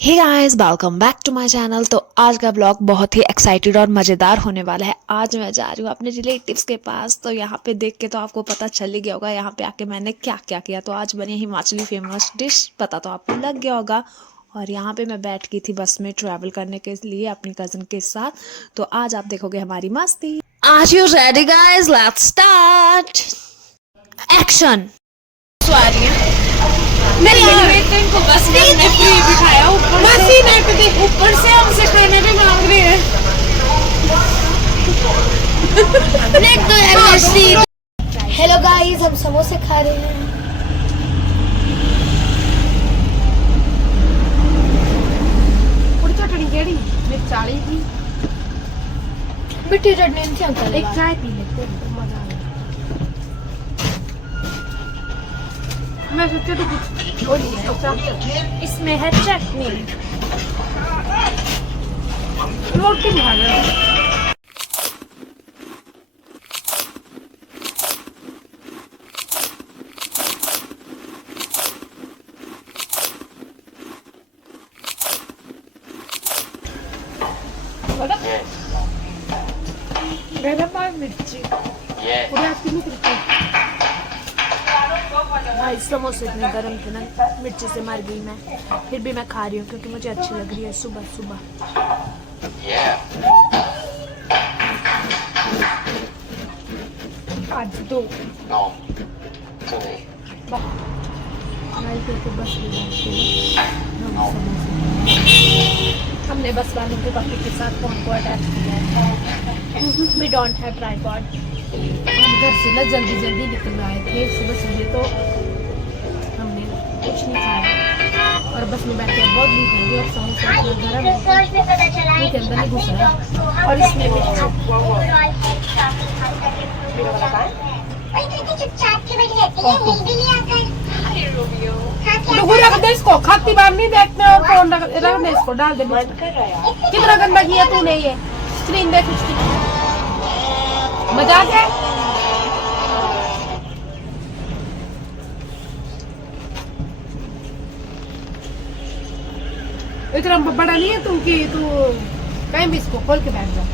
Hey guys, welcome back to my channel. तो आज का ब्लॉग बहुत ही एक्साइटेड और मज़ेदार होने वाला है। आज मैं जा रही हूँ अपने रिलेटिव्स के पास। तो यहाँ पे देख के तो आपको पता चल ही गया होगा यहाँ पे आके मैंने क्या क्या किया। तो आज बनी हिमाचली फेमस डिश, पता तो आपको लग गया होगा। और यहाँ पे मैं बैठ गई थी बस में ट्रैवल करने के लिए अपनी कज़न के साथ। तो आज आप देखोगे हमारी मस्ती। Are you ready guys? Let's start. Action. नहीं यार, इनको बस में फ्री बिठाया ऊपर से हमसे खाने भी मांग रहे हैं। हेलो गाइस, हम समोसे खा रहे हैं। चटनी केड़ी मिर्चाली थी, मिट्टी चटनी नहीं अंकल। एक चाय पी लेते हैं, मजा आएगा। मैं सोचे तो कुछ और ही है। इसमें है चटनी, रोटी खा रहे हैं। मिर्ची भाई, समोसे इतने गर्म थे ना, मिर्ची से मर गई मैं। फिर भी मैं खा रही हूँ क्योंकि मुझे अच्छी लग रही है सुबह सुबह। आज दो बस हमने बस वालों के पप्पी के साथ फोन को अटैच किया है। We don't have tripod. हम घर से ना जल्दी जल्दी निकल आए थे सुबह सुबह, तो हमने कुछ नहीं खाया और बस में बैठ के बहुत भूख लगी और समोसा गर्म है, के अंदर नहीं घुस रहा और इसमें रख दे इसको, खाती बार नहीं देखते और फोन रख दे इसको, डाल दे। कितना गंदा किया तूने, ये स्क्रीन देख उसकी, मजाक है। इतना बड़ा नहीं है तू कि तू कहीं भी इसको खोल के बैठ जा।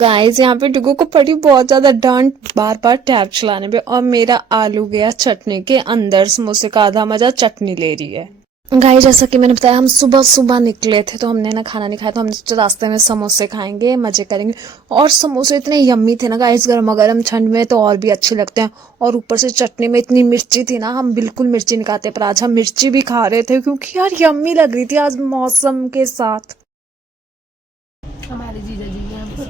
गाइस, यहाँ पे डुगू को पड़ी बहुत ज्यादा डांट बार बार टैब चलाने पे, और मेरा आलू गया चटनी के अंदर। समोसे का आधा मजा चटनी ले रही है। गाइस, जैसा कि मैंने बताया, हम सुबह सुबह निकले थे तो हमने ना खाना नहीं खाया, तो हम रास्ते में समोसे खाएंगे, मजे करेंगे। और समोसे इतने यम्मी थे ना गाइस, गर्मा गर्म ठंड में तो और भी अच्छे लगते हैं। और ऊपर से चटनी में इतनी मिर्ची थी ना, हम बिल्कुल मिर्ची नहीं खाते, पर आज हम मिर्ची भी खा रहे थे क्योंकि यार यम्मी लग रही थी आज मौसम के साथ। हमारे जीजा जी ने हमको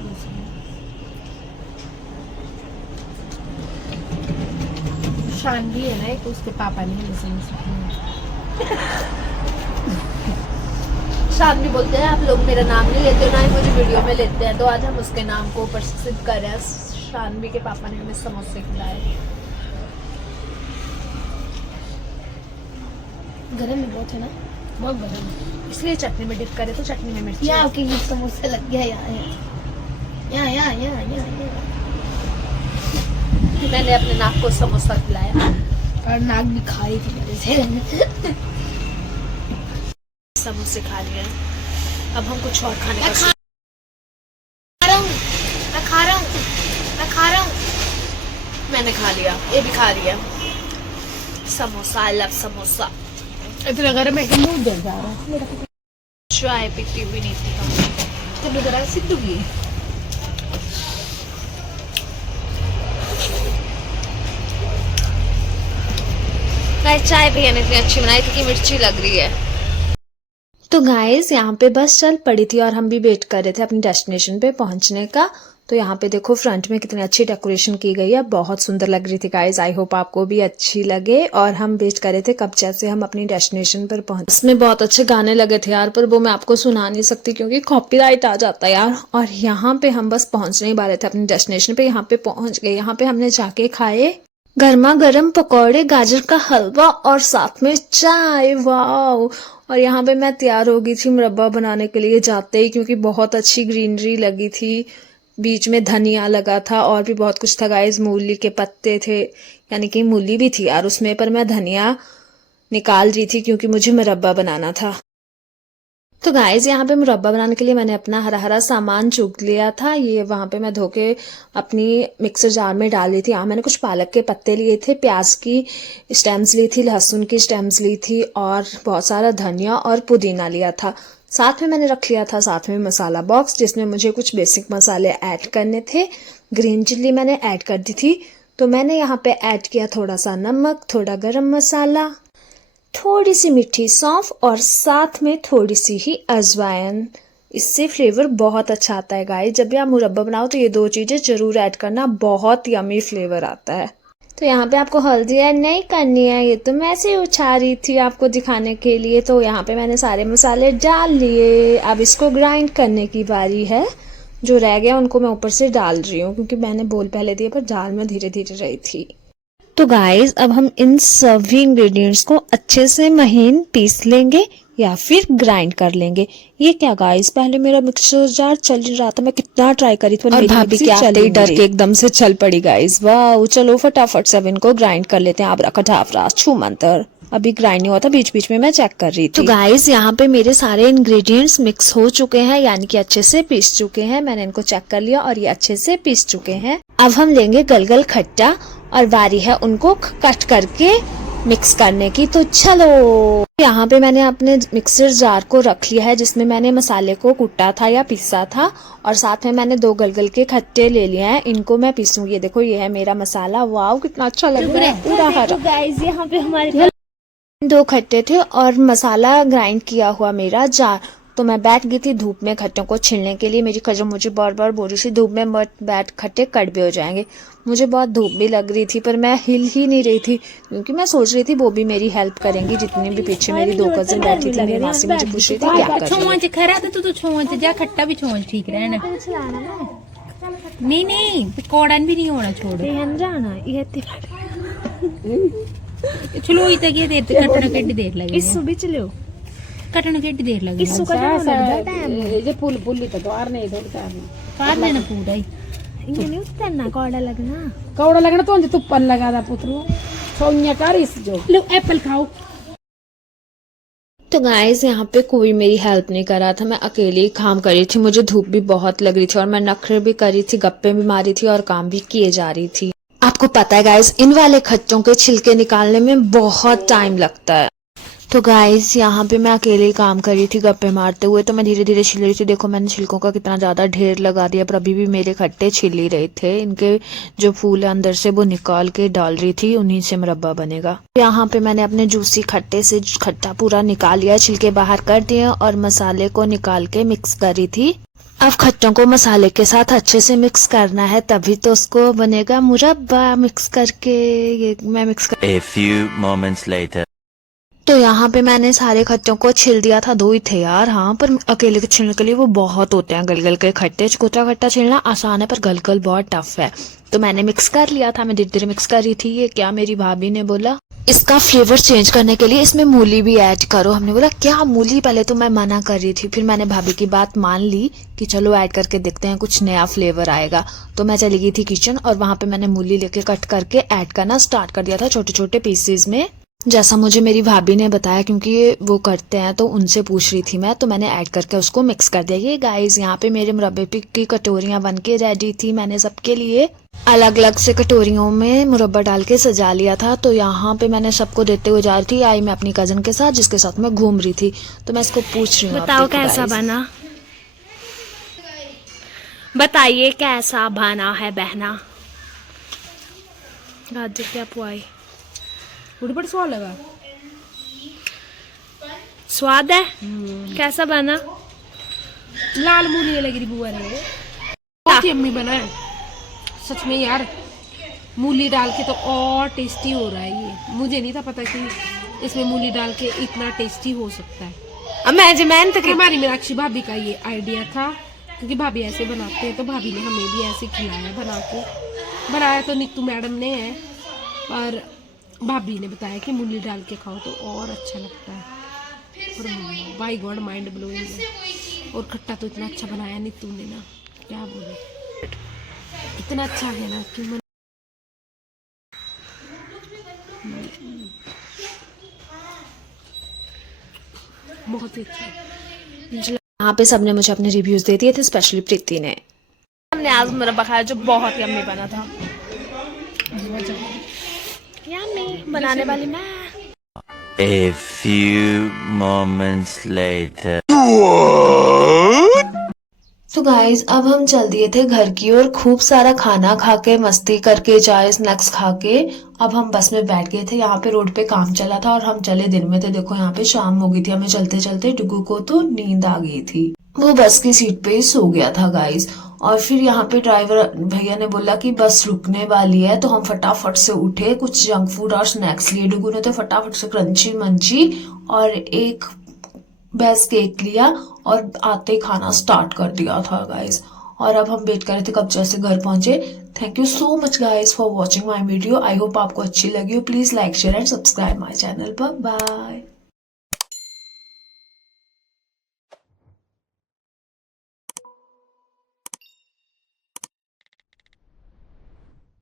शानवी है ना एक, उसके पापा ने हमें समोसा शानवी बोलते हैं आप लोग मेरा नाम नहीं लेते हो, ना ही मुझे वीडियो में लेते हैं, तो आज हम उसके नाम को प्रसिद्ध कर रहे हैं। शानवी के पापा ने हमें समोसे खिलाए। गरम में बहुत है ना, बहुत गरम, इसलिए चटनी में डिप करे तो चटनी में मिर्ची। यहाँ के समोसे लग गया यहाँ। मैंने अपने नाक को समोसा खिलाया और नाक भी खा रही थी मेरे से। समोसे खा रही है। अब हम कुछ और खाने का मैं खा रहा हूँ। मैंने खा लिया, ये भी खा रही है समोसा। I love samosa. इतना गर्म है कि मुंह जल जा रहा है। चाय पीती हुई नहीं थी हम। तो जरा सिद्धू की चाय भी इतनी अच्छी बनाई थी कि मिर्ची लग रही है। तो गाइस, यहाँ पे बस चल पड़ी थी और हम भी वेट कर रहे थे अपनी डेस्टिनेशन पे पहुंचने का। तो यहाँ पे देखो फ्रंट में कितनी अच्छी डेकोरेशन की गई है, बहुत सुंदर लग रही थी गाइस। आई होप आपको भी अच्छी लगे। और हम वेट कर रहे थे कब जैसे हम अपनी डेस्टिनेशन पर पहुंच। इसमें बहुत अच्छे गाने लगे थे यार, पर वो मैं आपको सुना नहीं सकती क्योंकि कॉपीराइट आ जाता है यार। और यहाँ पे हम बस पहुंचने ही वाले थे अपनी डेस्टिनेशन पे। यहाँ पे पहुंच गए। यहाँ पे हमने जाके खाए गर्मा गर्म पकौड़े, गाजर का हलवा और साथ में चाय। वाओ। और यहाँ पे मैं तैयार हो गई थी मुरब्बा बनाने के लिए जाते ही, क्योंकि बहुत अच्छी ग्रीनरी लगी थी। बीच में धनिया लगा था और भी बहुत कुछ था गाइस। मूली के पत्ते थे, यानी कि मूली भी थी यार उसमें, पर मैं धनिया निकाल रही थी क्योंकि मुझे मुरब्बा बनाना था। तो गाइज यहाँ पे मुरब्बा बनाने के लिए मैंने अपना हरा हरा सामान चुग लिया था। ये वहाँ पे मैं धो के अपनी मिक्सर जार में डाल ली थी। यहाँ मैंने कुछ पालक के पत्ते लिए थे, प्याज की स्टेम्स ली थी, लहसुन की स्टेम्स ली थी और बहुत सारा धनिया और पुदीना लिया था। साथ में मैंने रख लिया था साथ में मसाला बॉक्स, जिसमें मुझे कुछ बेसिक मसाले ऐड करने थे। ग्रीन चिल्ली मैंने ऐड कर दी थी। तो मैंने यहाँ पे ऐड किया थोड़ा सा नमक, थोड़ा गरम मसाला, थोड़ी सी मीठी सौंफ और साथ में थोड़ी सी ही अजवाइन। इससे फ्लेवर बहुत अच्छा आता है गाइस। जब भी आप मुरब्बा बनाओ तो ये 2 चीज़ें ज़रूर ऐड करना, बहुत यमी फ्लेवर आता है। तो यहाँ पे आपको हल्दी ऐड नहीं करनी है, ये तो मैं ऐसे ही उछाली थी आपको दिखाने के लिए। तो यहाँ पे मैंने सारे मसाले डाल लिए। अब इसको ग्राइंड करने की बारी है। जो रह गया उनको मैं ऊपर से डाल रही हूँ क्योंकि मैंने बोल पहले दिए पर दाल में धीरे धीरे रही थी। तो गाइस अब हम इन सभी इंग्रेडिएंट्स को अच्छे से महीन पीस लेंगे या फिर ग्राइंड कर लेंगे। ये क्या गाइस, पहले मेरा मिक्सर जार चल रहा था, मैं कितना ट्राई करी थी, और भाभी के आते ही डर के एकदम से चल पड़ी गाइस। वाह, चलो फटाफट से अब इनको ग्राइंड कर लेते हैं। आबराकडाबरा, छू मंतर। अभी ग्राइंड नहीं हुआ था, बीच बीच में मैं चेक कर रही थी। तो गाइस यहाँ पे मेरे सारे इंग्रेडिएंट्स मिक्स हो चुके हैं, यानी कि अच्छे से पीस चुके हैं। मैंने इनको चेक कर लिया और ये अच्छे से पीस चुके हैं। अब हम लेंगे गलगल खट्टा और बारी है उनको कट करके मिक्स करने की। तो चलो, यहाँ पे मैंने अपने मिक्सर जार को रख लिया है जिसमें मैंने मसाले को कुटा था या पीसा था, और साथ में मैंने 2 गलगल के खट्टे ले लिए हैं, इनको मैं पीसूंगी। ये देखो, ये है मेरा मसाला। वाव, कितना अच्छा लग रहा है, पूरा हरा। गाइस यहाँ पे हमारे 2 खट्टे थे और मसाला ग्राइंड किया हुआ मेरा जार। तो मैं बैठ गई थी धूप में खट्टों को छीलने के लिए। मेरी कजन मुझे बार बार बोल रही थी धूप में मत बैठ, खट्टे कड़वे हो जाएंगे। मुझे बहुत धूप भी लग रही थी पर मैं हिल ही नहीं रही थी क्योंकि मैं सोच रही थी वो भी मेरी हेल्प करेंगी। जितनी भी पीछे मेरी 2 कजन बैठी थी, मेरी मासी मुझे पूछ रही थी क्या कर रही है। खरा तो छोंच जा, खट्टा भी छोंच ठीक रहना। नहीं पकौड़न भी नहीं होना, छोड़ चलो इतना की देर कटना केडी देर लगे। इसु भी चलो कटना केडी देर लगे। इसु का लगदा टाइम ये फूल फूली तो द्वार नहीं धोता है पार लेना पूरा ही। इन्हें नहीं उतरना, कौड़ा लगना, कौड़ा लगना तो तुप्पन लगा दा पुत्रो छोन्या कर इस जो लो एप्पल खाओ। तो गाइस यहाँ पे कोई मेरी हेल्प नहीं कर रहा था, मैं अकेली काम कर रही थी। मुझे धूप भी बहुत लग रही थी और मैं नखरे भी कर रही थी, गप्पे भी मारी थी और काम भी किए जा रही थी। आपको पता है गाइस, इन वाले खट्टों के छिलके निकालने में बहुत टाइम लगता है। तो गाइस यहाँ पे मैं अकेले काम कर रही थी गप्पे मारते हुए, तो मैं धीरे धीरे छिल रही थी। देखो मैंने छिलकों का कितना ज़्यादा ढेर लगा दिया, पर अभी भी मेरे खट्टे छिल ही रहे थे। इनके जो फूल है अंदर से वो निकाल के डाल रही थी, उन्हीं से मुरब्बा बनेगा। यहाँ पे मैंने अपने जूसी खट्टे से खट्टा पूरा निकाल लिया, छिलके बाहर कर दिए और मसाले को निकाल के मिक्स कर रही थी। अब खट्टों को मसाले के साथ अच्छे से मिक्स करना है, तभी तो उसको बनेगा मुरब्बा। मिक्स करके ये मैं मिक्स कर A few moments later. तो यहाँ पे मैंने सारे खट्टों को छिल दिया था। 2 ही थे यार, हाँ, पर अकेले के छिलने के लिए वो बहुत होते हैं गलगल के खट्टे। कुचा खट्टा छिलना आसान है पर गलगल बहुत टफ है। तो मैंने मिक्स कर लिया था, मैं धीरे धीरे मिक्स कर रही थी। ये क्या, मेरी भाभी ने बोला इसका फ्लेवर चेंज करने के लिए इसमें मूली भी ऐड करो। हमने बोला क्या मूली, पहले तो मैं मना कर रही थी, फिर मैंने भाभी की बात मान ली कि चलो ऐड करके देखते हैं, कुछ नया फ्लेवर आएगा। तो मैं चली गई थी किचन और वहां पे मैंने मूली लेके कट करके ऐड करना स्टार्ट कर दिया था छोटे छोटे पीसेज में, जैसा मुझे मेरी भाभी ने बताया, क्योंकि ये वो करते हैं तो उनसे पूछ रही थी मैं। तो मैंने ऐड करके उसको मिक्स कर दिया। ये गाइस यहाँ पे मेरे मुरब्बे की कटोरियां बन के रेडी थी। मैंने सबके लिए अलग अलग से कटोरियों में मुरब्बा डाल के सजा लिया था। तो यहाँ पे मैंने सबको देते हुए जा रही थी। आई मैं अपनी कजन के साथ जिसके साथ मैं घूम रही थी, तो मैं इसको पूछ रही हूँ बताओ कैसा बना, बताइए कैसा बना है बहना। गाजर क्या पुआई, बड़ी स्वाद लगा, स्वाद है। कैसा बना, लाल मूली लग रही बुआ रे, बहुत यम्मी बना है सच में यार। मूली डाल के तो और टेस्टी हो रहा है ये। मुझे नहीं था पता कि इसमें मूली डाल के इतना टेस्टी हो सकता है। अब मैं तो हमारी मीनाक्षी भाभी का ये आइडिया था, क्योंकि भाभी ऐसे बनाते हैं तो भाभी ने हमें भी ऐसे खिलाया बना के। बनाया तो नीतू मैडम ने है, पर भाभी ने बताया कि मूली डाल के खाओ तो और अच्छा लगता है। और बाय गॉड माइंड ब्लोइंग है। और खट्टा तो इतना अच्छा बनाया नीतू ने ना, क्या बोले, इतना अच्छा है ना कि मन बहुत ही अच्छा। यहाँ पे सबने मुझे अपने रिव्यूज दे दिए थे, स्पेशली प्रीति ने। हमने आज मुरब्बा खाया जो बहुत यम्मी बना था। यम्मी बनाने वाली मैं। A few moments later. तो गाइज अब हम चल दिए थे घर की ओर, खूब सारा खाना खा के, मस्ती करके, चाय स्नैक्स खा के अब हम बस में बैठ गए थे। यहाँ पे रोड पे काम चला था और हम चले दिन में थे। देखो यहाँ पे शाम हो गई थी, हमें चलते चलते डुगू को तो नींद आ गई थी, वो बस की सीट पे ही सो गया था गाइज। और फिर यहाँ पे ड्राइवर भैया ने बोला कि बस रुकने वाली है, तो हम फटाफट से उठे, कुछ जंक फूड और स्नैक्स लिए। डुगू ने तो फटाफट से क्रंची मंची और एक बेस केक लिया और आते ही खाना स्टार्ट कर दिया था गाइस। और अब हम वेट कर रहे थे कब जैसे घर पहुंचे। Thank you so much guys for watching my video. I hope आपको अच्छी लगी हो। Please like share and subscribe my channel पर। बाय।